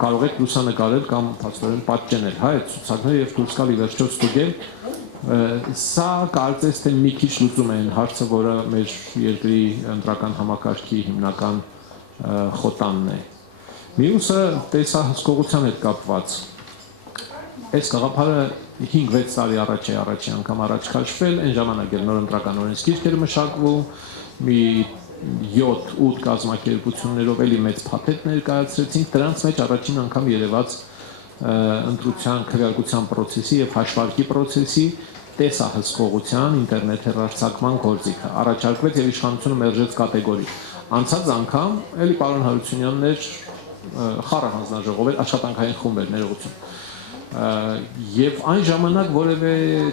կարող եք լուսանկարել կամ փաստորեն պատճենել, հա, այդ ցուցակները եւ դուրս գալ ի վերջո ստուգել։ Սա կարծես թե մի քիչ լուծում է այն հարցը, որը մեր երկրի ընտրական համակարգի հիմնական խոտանն է։ Մյուսը տեսահսկողության հետ կապված։ Այս գաղափարը 5-6 տարի առաջ է առաջի անգամ առաջ քաշվել, այն ժամանակ էլ նոր ընտրական օրենսգիրք էր մշակվում, մի 7-8 կազմակերպություններով էլի մեծ փաթեթ ներկայացրեցինք, դրանց մեջ առաջին անգամ երևաց ընտրության քվեարկության process-ի եւ հաշվարկի process-ի տեսահսկողության ինտերնետ հեռարձակման գործիքը առաջարկվեց եւ իշխանությունը մերժեց կատեգորի։ Անցած անգամ էլի պարոն Հարությունյանն էր խառը հանձնաժողով էր աշխատանքային խումբ էր ներողություն։ Եվ այն ժամանակ որևէ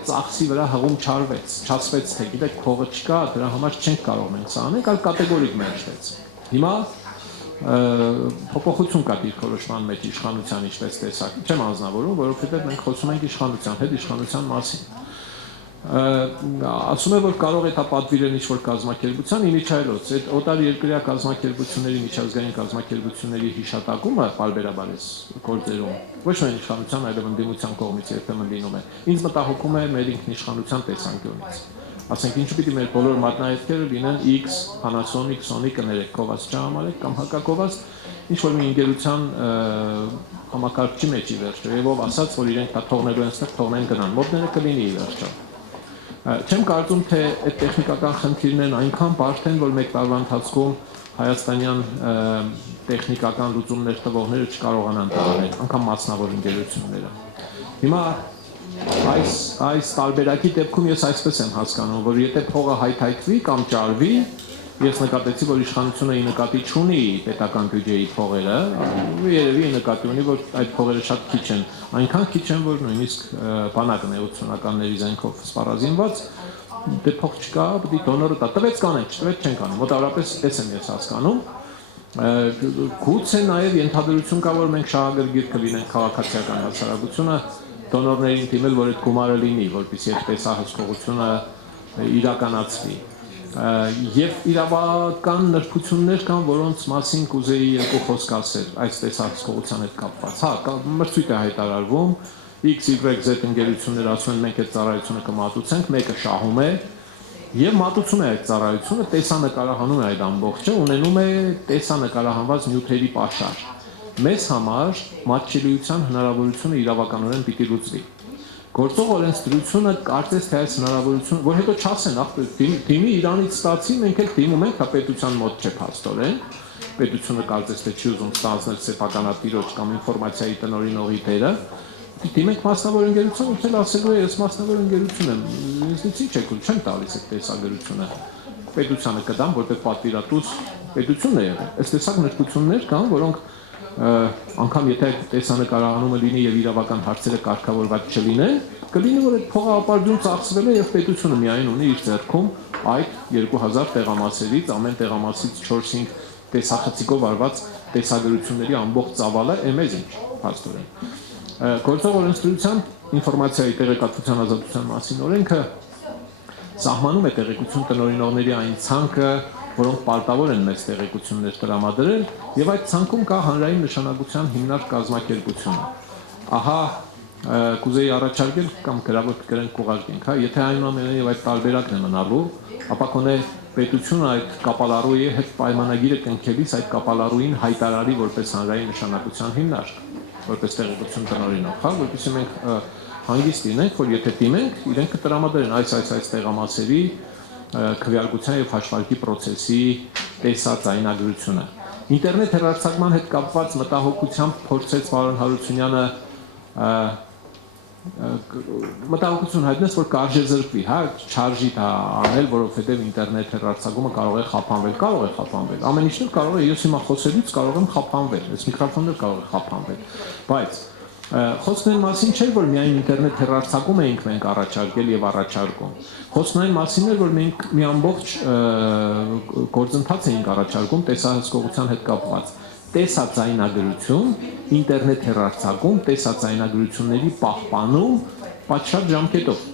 ծախսի վրա հղում չասվեց թե գիտեք փողը չկա, դրա համար չենք կարող մենք սա անենք, այլ կատեգորիկ մերժվեց։ Հիմա փոփոխություն կա դիրքորոշման մեջ իշխանության ինչպես տեսակ, չեմ անձնավորում, որովհետև մենք խոսում ենք իշխանության հետ, իշխանության մասին։ Ասում է, որ կարող է դա պատվիրել ինչ-որ կազմակերպության, իմիջայլոց, այդ օտար երկրյա կազմակերպությունների, միջազգային կազմակերպությունների հիշատակումը պարբերաբար է գործերում, ոչ միայն իշխանության, այլև ընդդիմության կողմից երբեմն լինում է։ Ինձ մտահոգում է մեր ինքնիշխանության տեսանկյունից։ Ասենք ինչու պիտի մեր բոլոր մատնահետքերը լինեն X, Panasonic, Sony կներեք, կոված չհամարեք կամ հակակոված, ինչ-որ մի ընկերության համակարգչի մեջ ի վերջո, եւ ով ասաց, որ իրենք դա թողնելու են ստեղ, թողնեն գնան, մոտները կլինի ի վերջո։ Չեմ կարծում, թե այդ տեխնիկական խնդիրներն այնքան բարդ են, որ մեկ տարվա ընթացքում հայաստանյան տեխնիկական լուծումներ տվողները չկարողանան տանել, անգամ մասնավոր ընկերությունները։ Հիմա այս տարբերակի դեպքում ես այսպես եմ հասկանում, որ եթե փողը հայթայթվի կամ ճարվի, ես նկատեցի, որ իշխանությունը ի նկատի չունի պետական բյուջեի փողերը, երևի նկատի ունի, որ այդ փողերը շատ քիչ են, այնքան քիչ են, որ նույնիսկ բանակն է 80-ականների զենքով սպառազինված, դե փող չկա, պետք է դոնորը տա, տվեց կանենք, չտվեց չենք անում, մոտավորապես էս եմ ես հասկանում։ Գուցե նաև ենթադրություն կա, որ մենք շահագրգիռ կլինենք քաղաքացիական հասարակությունը դոնորներին դիմել, որ այդ գումարը լինի, որպեսզի այդ տեսահսկողությունը իրականացվի։ Եվ իրավական նրբություններ կան, որոնց մասին կուզեի երկու խոսք ասել այս տեսահսկողության հետ կապված։ Հա, մրցույթ է հայտարարվում, XYZ ընկերություններ ասում են մենք այդ ծառայությունը կմատուցենք, մեկը շահում է եւ մատուցում է այդ ծառայությունը, տեսանկարահանում է այդ ամբողջը, ունենում է տեսանկարահանված նյութերի պաշար։ Մեզ համար մատչելիության հնարավորությունը իրավականորեն պիտի լուծվի։ Գործող օրենսդրությունը կարծես թե այս հնարավորությունը, որ հետո չասեն, դիմի Իրանից ստացի, մենք էլ դիմում ենք, հա պետության մոտ չէ փաստորեն, պետությունը կարծես թե չի ուզում ստանձնել սեփականատիրոջ կամ ինֆորմացիայի տնօրինողի դերը, դիմենք մասնավոր ընկերություն, ուսել ասելու է, ես մասնավոր ընկերություն եմ, ինձնից ինչ եք, չեմ տալիս այդ տեսագրությունը, պետությանը կդամ, որտեղ պատվիրատուս պետությունն է եղել, այս տեսակ նրբություններ կան, որոնք անգամ եթե տեսանկարահանումը լինի եւ իրավական հարցերը կարգավորված չլինեն, կլինի որ այդ փողը ապարդյուն ծախսվել է եւ պետությունը միայն ունի իր ձեռքում այդ 2000 տեղամասերից ամեն տեղամասից 4-5 տեսախցիկով արված տեսագրությունների ամբողջ ծավալը էմեզ ինչ փաստորեն։ Գործող օրենսդրության ինֆորմացիայի տեղեկատվության ազատության մասին օրենքը սահմանում է տեղեկություն տնօրինողների այն ցանկը, որոնք պարտավոր են մեծ տեղեկություններ տրամադրել, եւ այդ ցանկում կա հանրային նշանակության հիմնարկ կազմակերպությունը։ Ահա կուզեի առաջարկել կամ գրավոր կրենք ուղարկենք, հա, եթե այնուամենայնիվ այդ տարբերակն է մնալու, ապա կոնե պետությունը այդ կապալառուի հետ պայմանագիրը կնքելիս այդ կապալառուին հայտարարի որպես հանրային նշանակության հիմնարկ, որպես տեղեկություն տնօրինող, հա, որպեսզի մենք հանգիստ լինենք, որ եթե դիմենք, իրենք կտրամադրեն այս տեղամասերի քվեարկության եւ հաշվարկի process-ի տեսածայնագրությունը։ Ինտերնետ հեռարձակման հետ կապված մտահոգությամբ փորձեց պարոն Հարությունյանը մտահոգություն հայտնեց, որ կարժե զրկվի, հա, չարժի դա անել, որովհետեւ ինտերնետ հեռարձակումը կարող է խափանվել, ամեն ինչն կարող է, ես հիմա խոսելուց կարող եմ խափանվել, այս միկրոֆոնն էլ կարող է խափանվել, բայց խոսքն այն մասին չէ, որ միայն ինտերնետ հեռարձակում էինք մենք առաջարկել եւ առաջարկում։ Խոսքն այն մասին էր, որ մենք մի ամբողջ գործընթաց էինք առաջարկում տեսահսկողության հետ կապված։ Տեսածայնագրություն, ինտերնետ հեռարձակում, տեսածայնագրությունների պահպանում պատշաճ ժամկետով։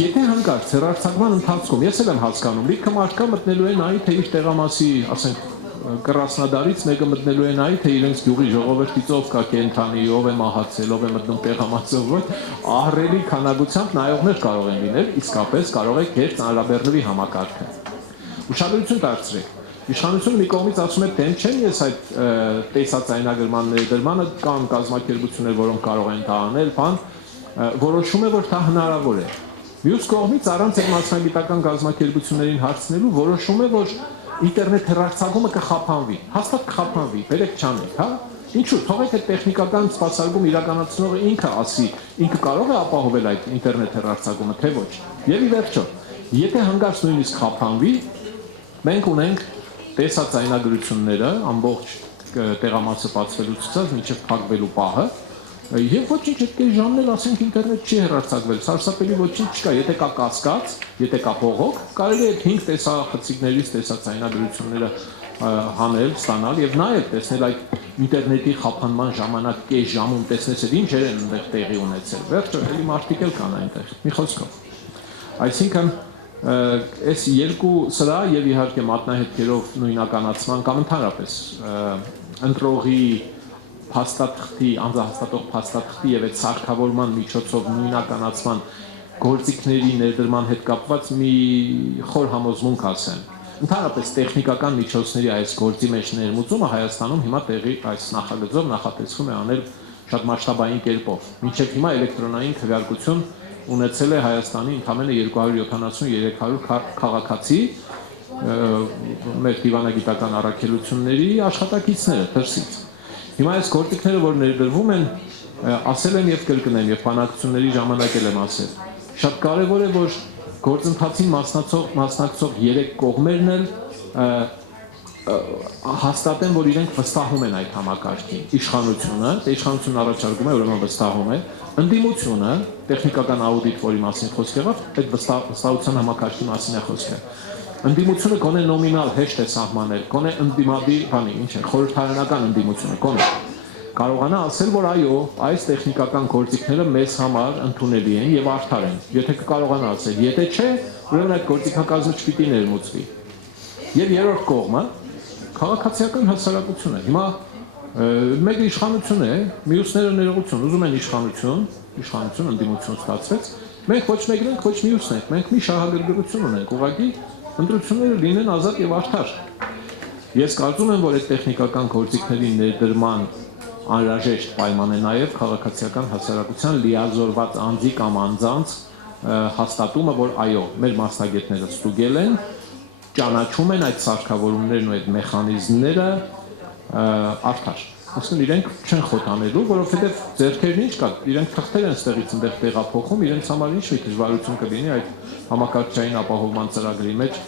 Եթե հանկարծ հեռարձակման ընթացքում, ես էլ եմ հասկանում, լիքը մարդկա մտնելու են այ թե իր տեղամասի, ասենք, կռասնադարից մեկը մտնելու են այ թե իրենց գյուղի ժողովրդից ով կա կենթանի, ով է մահացել, ով է մտնում տեղամասով, ահռելի քանակությամբ նայողներ կարող են լինել, իսկապես կարող է կեր ծանրաբեռնվի համակարգը։ Ուշադրություն դարձրեք։ Իշխանությունը մի կողմից ասում է դեմ չեն ես այդ տեսածայնագրման ներդրմանը, կան կազմակերպություններ, որոնք կարող են դա անել, բան, որոշում է, որ դա հնարավոր է։ Մյուս կողմից առանց այդ մասնագիտական կազմակերպություններին հարցնելու որոշում է, որ ինտերնետ հեռարձակումը կխափանվի, հաստատ կխափանվի, բերեք չանեք, հա։ Ինչու՞, թողեք այդ տեխնիկական սպասարկում իրականացնողը ինքը ասի, ինքը կարող է ապահովել այդ ինտերնետ հեռարձակումը, թե ոչ։ Եվ ի վերջո, եթե հանգարց նույնիսկ խափանվի, մենք ունենք տեսածայնագրությունները ամբողջ տեղամասը բացվելուց սկսած մինչև փակվելու պահը, եւ ոչինչ այդ ժամն էլ ասենք ինտերնետ չի հեռարձակվել, սարսափելի ոչինչ չկա, եթե կա կասկած, եթե կա փողոք, կարելի է 5 տեսախցիկներից տեսածայնագրությունները հանել, ստանալ եւ նաեւ տեսնել այդ ինտերնետի խափանման ժամանակ կես ժամում տեսնես այդ ինչեր են այնտեղ տեղի ունեցել։ Վերջը էլի մարդիկ էլ կան այնտեղ։ Մի խոսքով։ Այսինքն այս երկու սրա եւ իհարկե մատնահետքերով նույնականացման կամ ընդհանրապես ընտրողի փաստաթղթի, անձահաստատող փաստաթղթի եւ այդ սարքավորման միջոցով նույնականացման գործիքների ներդրման հետ կապված մի խոր համոզմունք ասեմ։ Ընդհանրապես տեխնիկական միջոցների այս գործի մեջ ներմուծումը Հայաստանում հիմա տեղի այս նախագծով նախատեսվում է անել շատ մասշտաբային կերպով։ Մինչև հիմա էլեկտրոնային քվեարկություն ունեցել է Հայաստանի ընդամենը 270-300 քաղաքացի մեր դիվանագիտական առաքելությունների աշխատակիցները դրսից։ Հիմա այս գործիքները, որ ներդրվում են, ասել եմ եւ կրկնեմ եւ բանակցությունների ժամանակ էլ եմ ասել։ Շատ կարեւոր է, որ գործընթացին մասնակցող 3 կողմերն էլ հաստատեն, որ իրենք վստահում են այդ համակարգին։ Իշխանությունը, իշխանությունն առաջարկում է, ուրեմն վստահում է, ընդդիմությունը, տեխնիկական աուդիտ, որի մասին խոսք եղավ, այդ վստահության համակարգի մասին է խոսքը։ Ընդդիմությունը գոնե նոմինալ հեշտ է սահմանել, գոնե ընդդիմադի, բանի, ինչ է, խորհրդարանական ընդդիմությունը, գոնե կարողանա ասել, որ այո, այս տեխնիկական գործիքները մեզ համար ընդունելի են եւ արդար են։ Եթե կկարողանա ասել, եթե չէ, ուրեմն այդ գործիքակազմը չպիտի ներմուծվի։ Եվ երրորդ կողմը քաղաքացիական հասարակությունը։ Հիմա մեկը իշխանություն է, մյուսները ներողություն, ուզում են իշխանություն, ընդդիմություն ստացվեց։ Մենք ոչ մեկն ենք, ոչ մյուսն ենք։ Մենք մի շահագրգռություն ունենք, ուղղակի ընտրությունները լինեն ազատ եւ արդար։ Ես կարծում եմ, որ այդ տեխնիկական գործիքների ներդրման անհրաժեշտ պայման է նաև քաղաքացիական հասարակության լիազորված անձի կամ անձանց հաստատումը, որ այո, մեր մասնագետները ստուգել են, ճանաչում են այդ սարքավորումներն ու այդ մեխանիզմները արդար։ Ասեն իրենք չեն խոթանելու, որովհետև ձեռքերն ինչ կա, իրենք թղթեր են ստեղից այնտեղ տեղափոխում, իրենց համար ինչ մի դժվարություն կլինի այդ համակարգչային ապահովման ծրագրի մեջ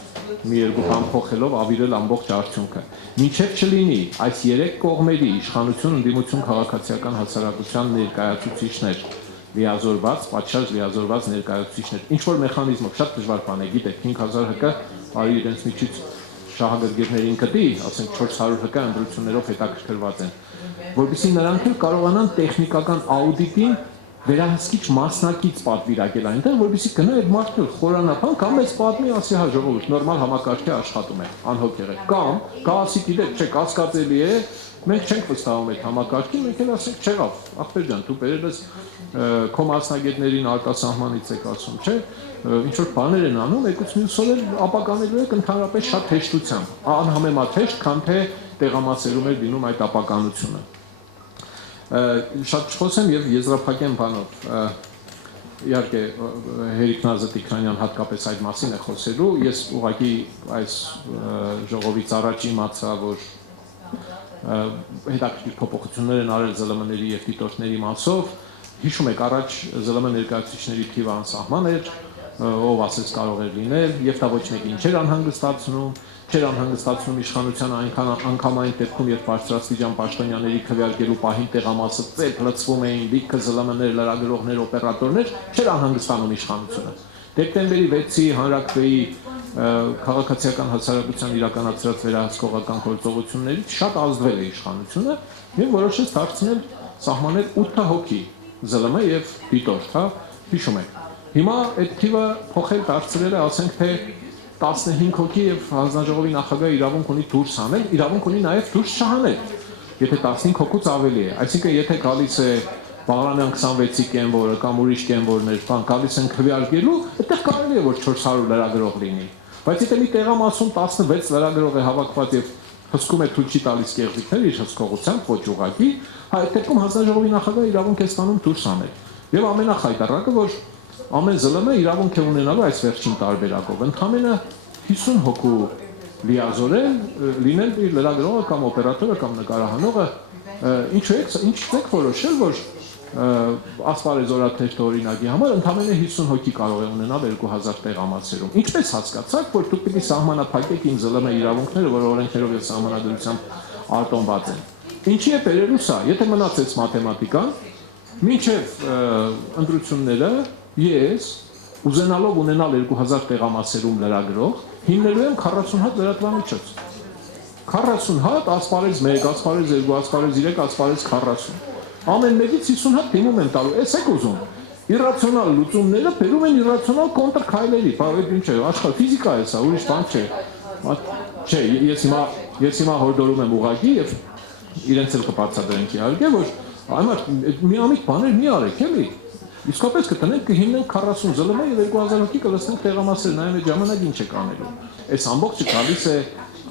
մի երկու բան փոխելով ավիրել ամբողջ արդյունքը։ Մինչև չլինի այս 3 կողմերի իշխանություն, ընդդիմություն, քաղաքացիական հասարակության ներկայացուցիչներ, լիազորված, պատշաճ լիազորված ներկայացուցիչներ, ինչ որ մեխանիզմով շատ դժվար բան է, գիտեք, 5000 հկը արի իրենց միջից շահագրգիռներին կտի, ասենք 400 հկը ընտրություններով հետաքրքրված են, որովհետեւ նրանք էլ կարողանան տեխնիկական աուդիտին վերահսկիչ մասնակից պատվիրակել այնտեղ, որովհետեւ գնա այդ մարդը խորանապան կամ մեծ պատմի ասի հա ժողովուրդ նորմալ համակարգի աշխատում է, անհոգ եղեք, կամ կա ասի գիտեք, չէ, կասկածելի է, մենք չենք վստահում այդ համակարգին, մենք էլ ասենք չեղավ, ախպեր ջան, դու բերելս քո մասնագետներին արտասահմանից եք ասում, չէ, ինչ որ բաներ են անում, եկուց մյուսով էլ ապականելու եք ընդհանրապես շատ հեշտությամբ, անհամեմատ հեշտ, քան թե տեղամասերում էր լինում այդ ապականությունը։ Շատ չխոսեմ եւ եզրափակեմ բանով, իհարկե Հերիկ Տիգրանյան հատկապես այդ մասին է խոսելու, ես ուղղակի այս ժողովից առաջ իմացա, որ հետաքրքիր փոփոխություններ են արել ԶԼՄ-ների եւ դիտորդների մասով, հիշում եք առաջ ԶԼՄ ներկայացուցիչների թիվը անսահման էր, ով ասես կարող էր լինել, եւ դա ոչ մեկին չէր անհանգստացնում, չէր անհանգստացնում իշխանության անգամ այն դեպքում, երբ բարձրաստիճան պաշտոնյաների քվեարկելու պահին տեղամասը ծեփ լցվում էին լիքը ԶԼՄ-ներ, լրագրողներ, օպերատորներ, չէր անհանգստանում իշխանությունը։ Դեկտեմբերի 6-ի հանրաքվեի քաղաքացիական հասարակության իրականացրած վերահսկողական գործողություններից շատ ազդվել է իշխանությունը եւ որոշեց դարձնել սահմանել 8 հոգի ԶԼՄ եւ դիտորդ, հա, հիշում եք։ Հիմա այդ թիվը փոխել դարձրել է, ասենք թե 15 հոգի եւ հանձնաժողովի նախագահը իրավունք ունի դուրս հանել, իրավունք ունի նաեւ դուրս չհանել։ Եթե 15 հոգուց ավելի է, այսինքն եթե գալիս է Բաղրամյան 26-ի կենվորը կամ ուրիշ կենվորներ, բան գալիս են քվեարկելու, այդտեղ կարելի է որ 400 լրագրող լինի։ Բայց եթե մի տեղամասում 16 լրագրող է հավաքված եւ հսկում է թույլ չի տալիս կեղծիքներ իր հսկողությամբ, ոչ ուղղակի, այդ դեպքում հանձնաժողովի նախագահը իրավունք է ստանում դուրս անել։ Եվ ամենախայտառակը, որ ամեն ԶԼՄ իրավունք է ունենալու այս վերջին տարբերակով, ընդամենը 50 հոգու լիազորել լինել իր լրագրողը կամ օպերատորը կամ նկարահանողը, ինչու եք որոշել, որ ասպարեզ օրաթերթ օրինակի համար ընդամենը 50 հոգի կարող է ունենալ 2000 տեղամասերում։ Ինչպես հասկացաք, որ դուք պիտի սահմանափակեք իմ ԶԼՄ իրավունքները, որ օրենքներով եւ սահմանադրությամբ արտոնված են։ Ինչի է բերելու սա, եթե մնացեց մաթեմատիկան, մինչև ընտրությունները ես ուզենալով ունենալ 2000 տեղամասերում լրագրող, հիմնելու եմ 40 հատ լրատվամիջոց։ 40 հատ, ասպարեզ 1, ասպարեզ 2, ասպարեզ 3, ասպարեզ 40։ Ամեն մեկից 50 հատ թիմում եմ տալու, էս եք ուզում։ Իրացիոնալ լուծումները բերում են իրացիոնալ կոնտրքայլերի, բայց ինչ է, աշխարհ ֆիզիկա է սա, ուրիշ բան չէ։ Չէ, ես հիմա հորդորում եմ ուղղակի եւ իրենց էլ կբացատրենք իհարկե, որ այմար միամիտ բաներ մի արեք, էլի։ Իսկապես կտնենք կհիմնենք 40 ԶԼՄ եւ 2000 հոգի կլցնենք տեղամասեր, նայեմ այդ ժամանակ ինչ է կանելու։ Այս ամբողջը գալիս է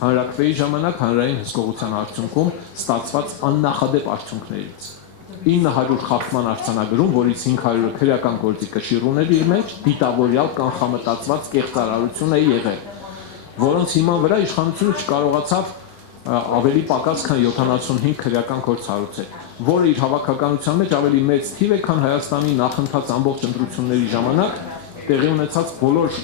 հանրակրվեի ժամանակ հանրային հսկողության արդյունքում ստացված աննախադեպ արդյունքներից։ 900 խախտման արձանագրում, որից 500-ը քրեական գործի կշիռուներ իր մեջ, դիտավորյալ կանխամտածված կեղծարարություն է եղել, որոնց հիման վրա իշխանությունը չկարողացավ ավելի պակաս քան 75 քրեական գործ հարուցել, որը իր հավաքականության մեջ ավելի մեծ թիվ է, քան Հայաստանի նախընթաց ամբողջ ընտրությունների ժամանակ տեղի ունեցած բոլոր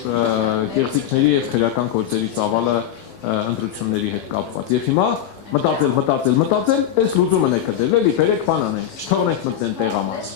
կեղծիքների եւ քրեական գործերի ծավալը ընտրությունների հետ կապված։ Եվ հիմա մտածել, այս լուծումն է կդել, էլի բերեք բան անենք, չթողնենք մտնեն տեղամաս։